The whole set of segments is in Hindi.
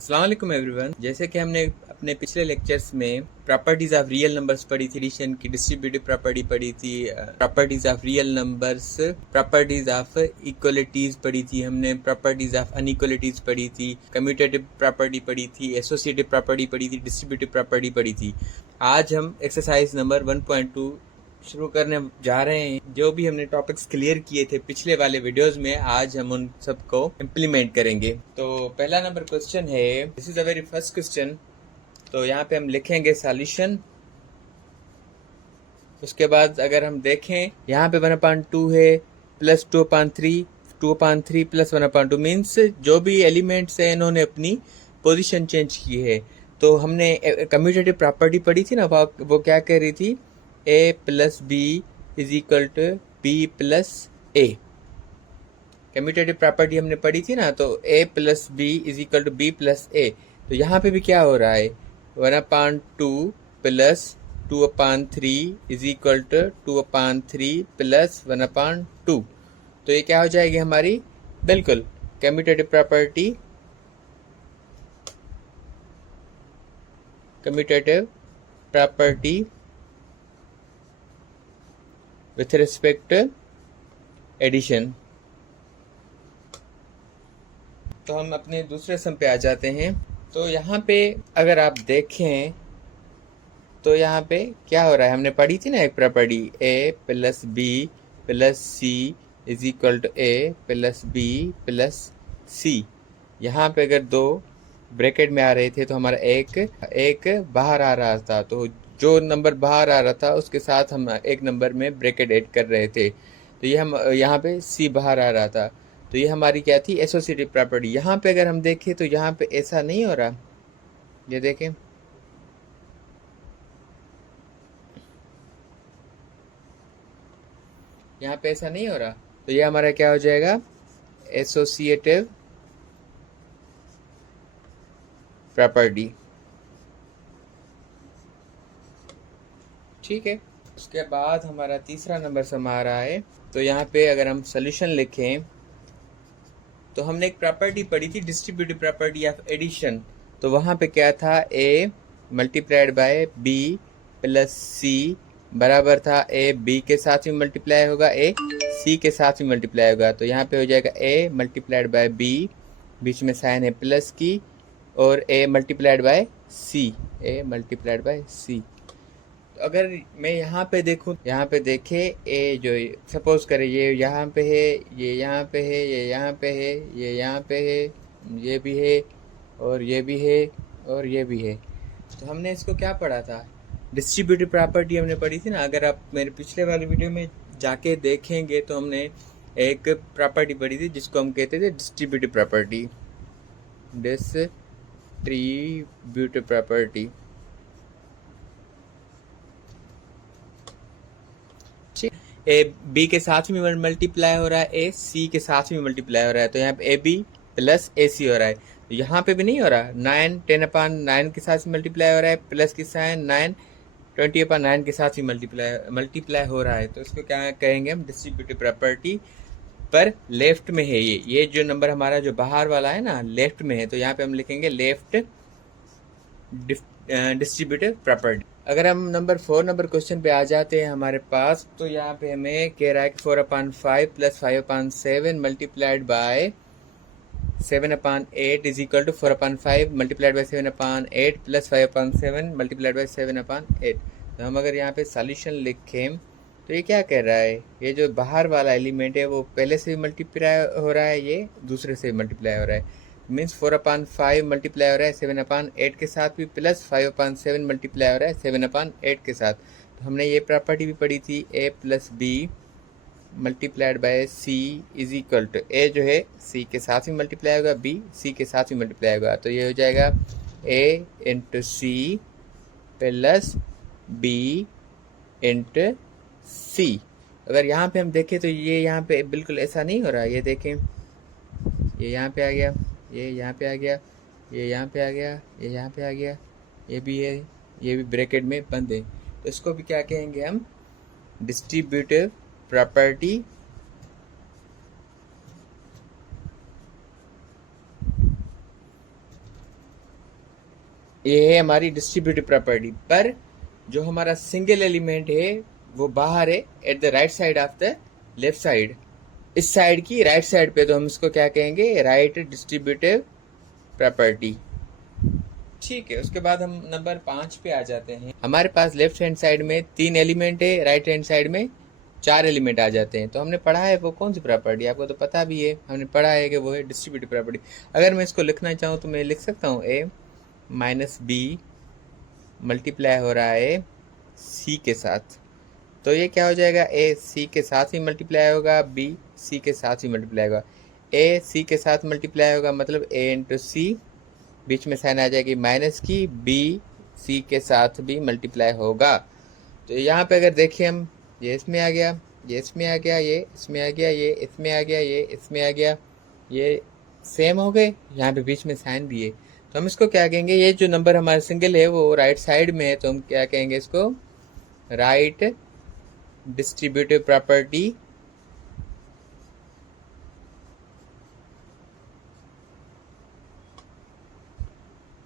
अस्सलाम वालेकुम एवरीवन। जैसे कि हमने अपने पिछले लेक्चर्स में प्रॉपर्टीज ऑफ रियल नंबर्स पढ़ी थी, एडिशन की डिस्ट्रीब्यूटिव प्रॉपर्टी पढ़ी थी, properties of real numbers, properties of equalities पढ़ी थी, हमने प्रॉपर्टीज ऑफ अनइक्वलिटीज पढ़ी थी, कम्यूटेटिव प्रॉपर्टी पढ़ी थी, एसोसिएटिव प्रॉपर्टी पढ़ी थी, डिस्ट्रीब्यूटिव प्रॉपर्टी पढ़ी थी। आज हम एक्सरसाइज नंबर 1.2 शुरू करने जा रहे हैं। जो भी हमने टॉपिक्स क्लियर किए थे पिछले वाले वीडियोस में, आज हम उन सबको इम्प्लीमेंट करेंगे। तो पहला नंबर क्वेश्चन है, this is the very first question. तो यहाँ पे हम लिखेंगे सॉल्यूशन। उसके बाद अगर हम देखें, यहाँ पे 1/2 है प्लस 2/3, 2/3 प्लस 1/2 मीन्स जो भी एलिमेंट्स है इन्होंने अपनी पोजीशन चेंज की है। तो हमने कम्यूटेटिव प्रॉपर्टी पढ़ी थी ना, वो क्या कह रही थी, a plus B is equal to B plus A. Commutative property हमने पढ़ी थी ना, तो a plus B is equal to B plus A. तो यहाँ पे भी क्या हो रहा है, 1/2 plus 2/3 is equal to 2/3 plus 1/2। तो ये क्या हो जाएगी हमारी, बिल्कुल commutative property, commutative property with respect addition. तो हम अपने दूसरे सम पे आ जाते हैं। तो यहाँ पे अगर आप देखें तो यहाँ पे क्या हो रहा है, हमने पढ़ी थी ना एक property, a plus B plus C is equal to a plus B plus C. यहाँ पे अगर दो ब्रैकेट में आ रहे थे तो हमारा एक बाहर आ रहा था, तो जो नंबर बाहर आ रहा था उसके साथ हम एक नंबर में ब्रैकेट ऐड कर रहे थे। तो ये हम यहाँ पे सी बाहर आ रहा था, तो ये हमारी क्या थी, एसोसिएटिव प्रॉपर्टी। यहाँ पे अगर हम देखें तो यहाँ पे ऐसा नहीं हो रहा, ये देखें, यहाँ पे ऐसा नहीं हो रहा। तो ये हमारा क्या हो जाएगा, एसोसिएटिव प्रॉपर्टी। ठीक है। उसके बाद हमारा तीसरा नंबर सम आ रहा है। तो यहाँ पे अगर हम सोल्यूशन लिखें तो हमने एक प्रॉपर्टी पढ़ी थी, डिस्ट्रीब्यूटिव प्रॉपर्टी ऑफ एडिशन। तो वहाँ पे क्या था, a multiplied by b plus c बराबर था a b के साथ भी मल्टीप्लाई होगा, a c के साथ भी मल्टीप्लाई होगा। तो यहाँ पे हो जाएगा a मल्टीप्लाइड बाय b, बीच में साइन है प्लस की, और a multiplied bye c, a multiplied bye c। तो अगर मैं यहाँ पे देखूँ, यहाँ पे देखे ए जो सपोज करें ये यहाँ पे है, ये यहाँ पे है, ये यहाँ पे है, ये यहाँ पे है, ये भी है, और ये भी है, और ये भी है। तो हमने इसको क्या पढ़ा था, डिस्ट्रीब्यूटिव प्रॉपर्टी हमने पढ़ी थी ना। अगर आप मेरे पिछले वाले वीडियो में जाके देखेंगे तो हमने एक प्रॉपर्टी पढ़ी थी जिसको हम कहते थे distributive property, distributive property. A B के साथ भी मल्टीप्लाई हो रहा है, ए सी के साथ भी मल्टीप्लाई हो रहा है। तो यहाँ पे ए बी प्लस ए सी हो रहा है। तो यहाँ पे भी नहीं हो रहा, 9 10/9 के साथ मल्टीप्लाई हो रहा है, प्लस की साइन 9 20/9 के साथ ही मल्टीप्लाई हो रहा है। तो इसको क्या कहेंगे हम, डिस्ट्रीब्यूटिव प्रॉपर्टी। पर लेफ्ट में है ये जो नंबर हमारा जो बाहर वाला है ना, लेफ्ट में है। तो यहाँ पे हम लिखेंगे लेफ्ट डिस्ट्रीब्यूटिव प्रॉपर्टी। अगर हम नंबर 4 नंबर क्वेश्चन पे आ जाते हैं हमारे पास, तो यहाँ पे हमें कह रहा है कि 4/5 plus 5/7 multiplied by 7/8 is equal to 4/5 multiplied by 7/8 plus 5/7 multiplied by 7/8। तो हम अगर यहाँ पे सॉल्यूशन लिखें तो ये क्या कह रहा है, ये जो बाहर वाला एलिमेंट है वो पहले से भी मल्टीप्लाई हो रहा है, ये दूसरे से मल्टीप्लाई हो रहा है। मीन्स 4/5 मल्टीप्लाई हो रहा है 7/8 के साथ भी, प्लस 5/7 मल्टीप्लाई हो रहा है 7/8 के साथ। तो हमने ये प्रॉपर्टी भी पढ़ी थी, a plus B multiplied by C is equal to, A जो है सी के साथ भी मल्टीप्लाई होगा, बी सी के साथ भी मल्टीप्लाई होगा। तो ये हो जाएगा a into C plus B into C. अगर यहाँ पे हम देखें तो ये यहाँ पे बिल्कुल ऐसा नहीं हो रहा, ये देखें, ये यहाँ पे आ गया, ये यहाँ पे आ गया, ये यहाँ पे आ गया, ये यहाँ पे आ गया, ये भी है, ये भी ब्रैकेट में बंद है। तो इसको भी क्या कहेंगे हम, डिस्ट्रीब्यूटिव प्रॉपर्टी ये है हमारी डिस्ट्रीब्यूटिव प्रॉपर्टी। पर जो हमारा सिंगल एलिमेंट है वो बाहर है at the right side of the left side, इस साइड की राइट साइड पे, तो हम इसको क्या कहेंगे, राइट डिस्ट्रीब्यूटिव प्रॉपर्टी। ठीक है, उसके बाद हम नंबर 5 पे आ जाते हैं। हमारे पास लेफ्ट हैंड साइड में 3 एलिमेंट है, राइट हैंड साइड में 4 एलिमेंट आ जाते हैं। तो हमने पढ़ा है वो कौन सी प्रॉपर्टी, आपको तो पता भी है, हमने पढ़ा है कि वो है डिस्ट्रीब्यूटिव प्रॉपर्टी। अगर मैं इसको लिखना चाहूँ तो मैं लिख सकता हूँ ए माइनस बी मल्टीप्लाई हो रहा है सी के साथ। तो ये क्या हो जाएगा, ए सी के साथ ही मल्टीप्लाई होगा, बी सी के साथ ही मल्टीप्लाई होगा। ए सी के साथ मल्टीप्लाई होगा मतलब ए इंटू सी, बीच में साइन आ जाएगी माइनस की, बी सी के साथ भी मल्टीप्लाई होगा। तो यहाँ पे अगर देखिए हम, ये इसमें आ गया, ये इसमें आ गया, ये इसमें आ गया, ये इसमें आ गया, ये इसमें आ गया, ये सेम हो गए, यहाँ पे बीच में साइन भी है। तो हम इसको क्या कहेंगे, ये जो नंबर हमारा सिंगल है वो राइट साइड में है, तो हम क्या कहेंगे इसको, right distributive property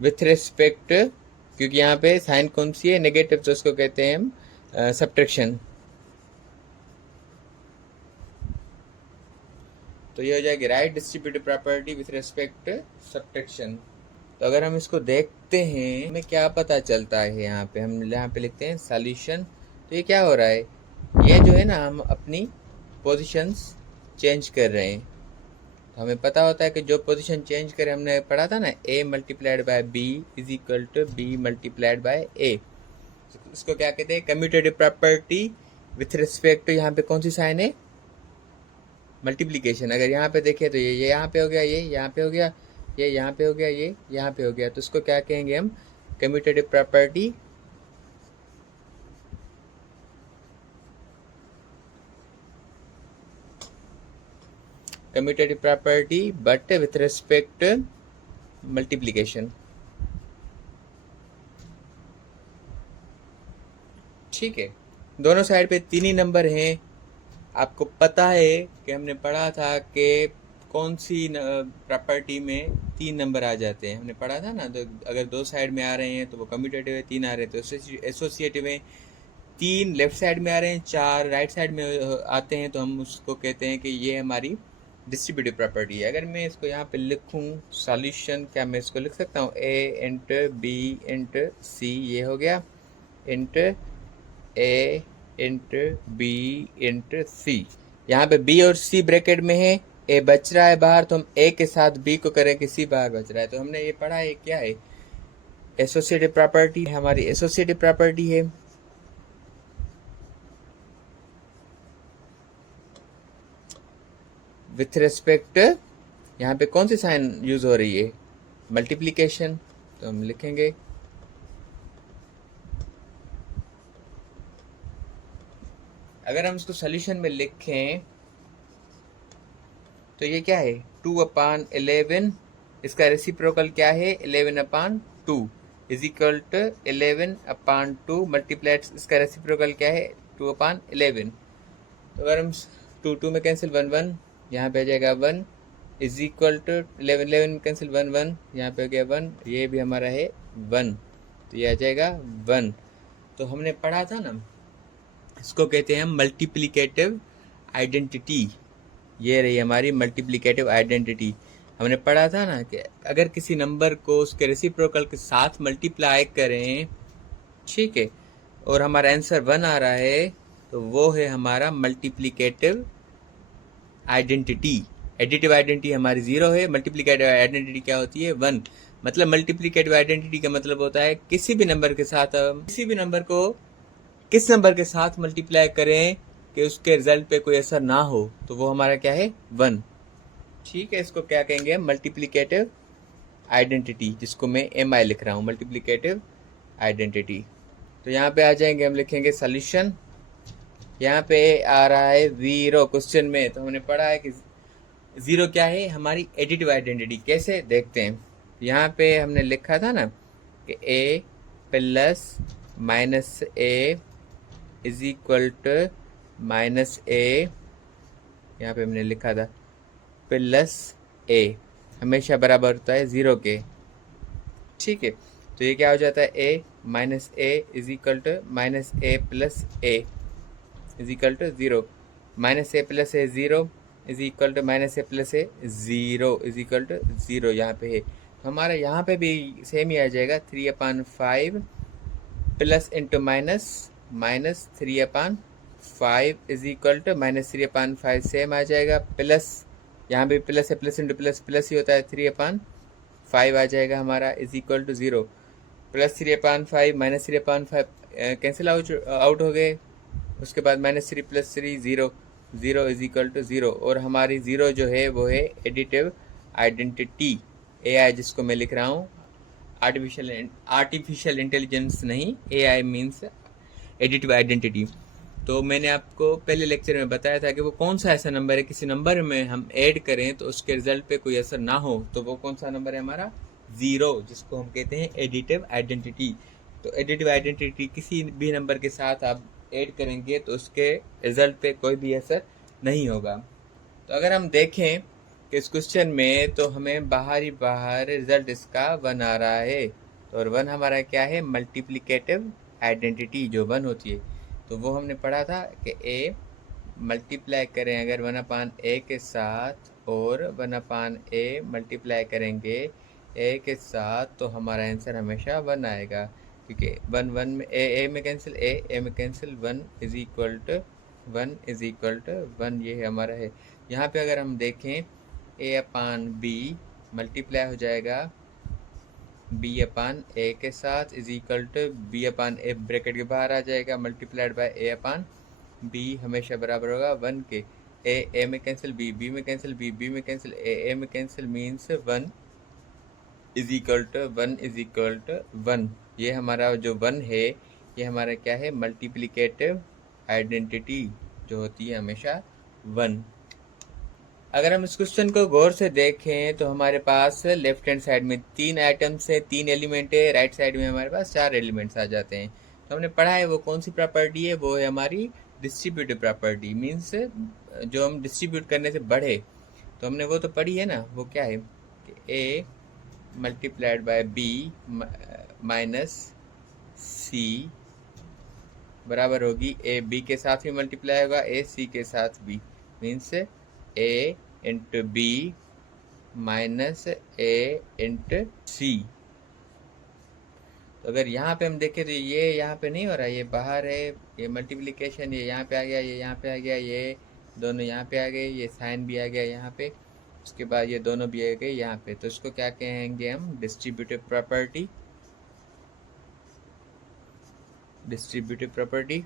with respect, क्योंकि यहाँ पे साइन कौन सी है, नेगेटिव, तो उसको कहते हैं हम सब्ट्रैक्शन। तो ये हो जाएगी right distributive property with respect subtraction. तो अगर हम इसको देखते हैं हमें क्या पता चलता है, यहाँ पे हम यहाँ पे लिखते हैं सॉल्यूशन। तो ये क्या हो रहा है, ये जो है ना हम अपनी पोजीशंस चेंज कर रहे हैं। तो हमें पता होता है कि जो पोजीशन चेंज करें, हमने पढ़ा था ना a multiplied by b is equal to b multiplied by a। इसको क्या कहते हैं, commutative property with respect to, यहाँ पे कौन सी साइन है, मल्टीप्लीकेशन। अगर यहाँ पे देखें तो ये यहाँ पे हो गया, ये यहाँ पे हो गया, ये यहाँ पे हो गया, ये यहाँ पे हो गया, तो इसको क्या कहेंगे हम, commutative property but with respect multiplication. ठीक है, दोनों साइड पे 3 ही नंबर हैं। आपको पता है कि हमने पढ़ा था कि कौन सी प्रॉपर्टी में 3 नंबर आ जाते हैं, हमने पढ़ा था ना। तो अगर 2 साइड में आ रहे हैं तो वो कम्यूटेटिव है, 3 आ रहे हैं तो एसोसिएटिव है, 3 लेफ्ट साइड में आ रहे हैं, 4 राइट साइड में आते हैं, तो हम उसको कहते हैं कि ये हमारी डिस्ट्रीब्यूटिव प्रॉपर्टी है। अगर मैं इसको यहाँ पे लिखूँ सॉल्यूशन, क्या मैं इसको लिख सकता हूँ, ए इंटू बी इंटू सी, ये हो गया, इंटू ए इंटू बी इंटू सी। यहाँ पे बी और सी ब्रैकेट में है, ए बच रहा है बाहर, तो हम ए के साथ बी को करें कि सी बाहर बच रहा है। तो हमने ये पढ़ा है क्या है, एसोसिएटिव प्रॉपर्टी, हमारी एसोसिएटिव प्रॉपर्टी है। विथ रिस्पेक्ट, यहाँ पे कौन सी साइन यूज हो रही है, मल्टीप्लीकेशन। तो हम लिखेंगे अगर हम इसको सोल्यूशन में लिखें तो ये क्या है, 2/11, इसका रेसिप्रोकल क्या है, 11/2 इज इक्वल टू 11/2 मल्टीप्लाइड, इसका रेसिप्रोकल क्या है, 2/11। तो अगर हम 2 में कैंसिल 1 यहाँ पे आ जाएगा 1 इज इक्वल टू 11 कैंसिल 1 यहाँ पे हो गया 1, ये भी हमारा है 1, तो ये आ जाएगा 1। तो हमने पढ़ा था ना, इसको कहते हैं मल्टीप्लिकेटिव आइडेंटिटी। ये रही हमारी मल्टीप्लिकेटिव आइडेंटिटी। हमने पढ़ा था ना कि अगर किसी नंबर को उसके रेसिप्रोकल के साथ मल्टीप्लाई करें, ठीक है, और हमारा आंसर 1 आ रहा है, तो वो है हमारा मल्टीप्लिकेटिव आइडेंटिटी। एडिटिव आइडेंटिटी हमारी 0 है, मल्टीप्लिकेटिव आइडेंटिटी क्या होती है, 1। मतलब मल्टीप्लिकेटिव आइडेंटिटी का मतलब होता है किसी भी नंबर के साथ, किसी भी नंबर को किस नंबर के साथ मल्टीप्लाई करें कि उसके रिजल्ट पे कोई असर ना हो, तो वो हमारा क्या है, 1। ठीक है, इसको क्या कहेंगे, मल्टीप्लिकेटिव आइडेंटिटी, जिसको मैं MI लिख रहा हूँ, मल्टीप्लिकेटिव आइडेंटिटी। तो यहाँ पे आ जाएंगे, हम लिखेंगे सोल्यूशन। यहाँ पे आ रहा है 0 क्वेश्चन में, तो हमने पढ़ा है कि 0 क्या है, हमारी एडिटिव आइडेंटिटी। कैसे देखते हैं, यहाँ पे हमने लिखा था ना कि A plus minus A is equal to minus A, यहाँ पे हमने लिखा था प्लस A हमेशा बराबर होता है 0 के। ठीक है, तो ये क्या हो जाता है, A minus A is equal to minus A plus A is equal to 0, minus A plus A 0 is equal to minus A plus A 0 is equal to 0 यहाँ पे है। तो हमारा यहाँ पे भी सेम ही आ जाएगा 3/5 plus into minus minus 3/5 is equal to minus 3/5 same आ जाएगा, प्लस यहाँ भी प्लस है, प्लस इंटू प्लस प्लस ही होता है, 3/5 आ जाएगा हमारा is equal to 0, plus 3/5 minus 3/5 cancel out हो गए, उसके बाद minus 3 plus 3 0 0 is equal to 0, और हमारी 0 जो है वो है एडिटिव आइडेंटिटी, AI जिसको मैं लिख रहा हूँ, आर्टिफिशियल इंटेलिजेंस नहीं, AI मीन्स एडिटिव आइडेंटिटी। तो मैंने आपको पहले लेक्चर में बताया था कि वो कौन सा ऐसा नंबर है, किसी नंबर में हम ऐड करें तो उसके रिजल्ट पे कोई असर ना हो, तो वो कौन सा नंबर है हमारा, 0, जिसको हम कहते हैं एडिटिव आइडेंटिटी। तो एडिटिव आइडेंटिटी किसी भी नंबर के साथ आप ऐड करेंगे तो उसके रिजल्ट पे कोई भी असर नहीं होगा। तो अगर हम देखें कि इस क्वेश्चन में तो हमें बाहर रिजल्ट इसका 1 आ रहा है, तो और 1 हमारा क्या है, मल्टीप्लिकेटिव आइडेंटिटी जो 1 होती है। तो वो हमने पढ़ा था कि a मल्टीप्लाई करें अगर 1/a के साथ और 1/a मल्टीप्लाई करेंगे a के साथ, तो हमारा आंसर हमेशा 1 आएगा, क्योंकि 1 1 में a में कैंसिल, a में cancel, 1 is equal to 1 is equal to 1, ये हमारा है। यहाँ पे अगर हम देखें a/b मल्टीप्लाई हो जाएगा b/a के साथ is equal to b/a bracket के बाहर आ जाएगा, मल्टीप्लाइड बाय a/b हमेशा बराबर होगा 1 के, a में कैंसिल, b में कैंसिल, b में कैंसिल, a में cancel, means 1 is equal to 1 is equal to 1। ये हमारा जो 1 है ये हमारा क्या है, मल्टीप्लिकेटिव आइडेंटिटी जो होती है हमेशा 1। अगर हम इस क्वेश्चन को गौर से देखें तो हमारे पास लेफ्ट हैंड साइड में 3 आइटम्स है, 3 एलिमेंट है, राइट साइड में हमारे पास 4 एलिमेंट्स आ जाते हैं। तो हमने पढ़ा है वो कौन सी प्रॉपर्टी है, वो है हमारी डिस्ट्रीब्यूटिव प्रॉपर्टी, मीन्स जो हम डिस्ट्रीब्यूट करने से बढ़े, तो हमने वो तो पढ़ी है ना, वो क्या है कि a multiplied by b minus c बराबर होगी a b के साथ भी मल्टीप्लाई होगा a c के साथ भी, means a into B minus a into C. तो अगर यहाँ पे हम देखें तो ये यहाँ पे नहीं हो रहा, ये बाहर है, ये मल्टीप्लिकेशन, ये यहाँ पे आ गया, ये यहाँ पे आ गया, ये दोनों यहाँ पे आ गए, ये साइन भी आ गया यहाँ पे, उसके बाद ये दोनों भी आ गए यहाँ पे। तो इसको क्या कहेंगे हम, डिस्ट्रीब्यूटिव प्रॉपर्टी, डिस्ट्रीब्यूटिव प्रॉपर्टी।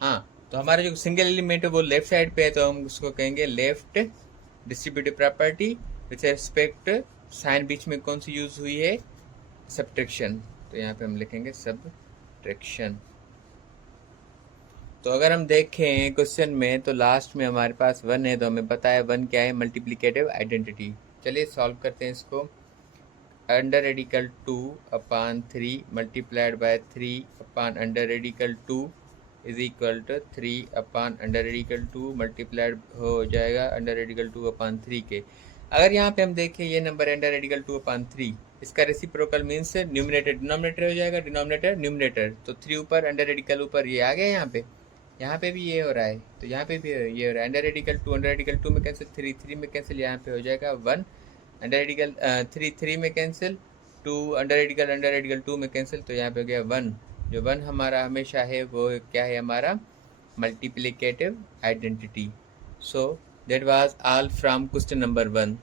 हाँ, तो हमारा जो सिंगल एलिमेंट है वो लेफ्ट साइड पे है, तो हम उसको कहेंगे left distributive property with respect sign बीच में कौन सी यूज हुई है, सब्ट्रैक्शन, तो यहाँ पे हम लिखेंगे सब्ट्रैक्शन। तो अगर हम देखें क्वेश्चन में तो लास्ट में हमारे पास 1 है, तो हमें पता है 1 क्या है, मल्टीप्लिकेटिव आइडेंटिटी। चलिए सॉल्व करते हैं इसको। अंडर रेडिकल 2/3 मल्टीप्लाइड बाय 3/अंडर रेडिकल 2 इज इक्वल टू 3/अंडर रेडिकल 2 मल्टीप्लाइड हो जाएगा अंडर रेडिकल 2/3 के। अगर यहाँ पे हम देखें ये नंबर अंडर रेडिकल 2/3, इसका रेसिप्रोकल मीन्स न्यूमरेटर डिनोमिनेटर हो जाएगा, डिनोमिनेटर न्यूमरेटर, तो 3 ऊपर अंडर रेडिकल ऊपर ये आ गया, यहाँ पे भी ये हो रहा है, तो यहाँ पे भी ये हो रहा है, अंडर रेडिकल 2 में कैंसिल, 3 में कैंसिल, यहाँ पे हो जाएगा 1 अंडर रेडिकल 3 में कैंसिल, 2 अंडर रेडिकल 2 में कैंसिल, तो यहाँ पे हो गया 1। जो 1 हमारा हमेशा है वो क्या है, हमारा multiplicative identity. So that was all from question number 1।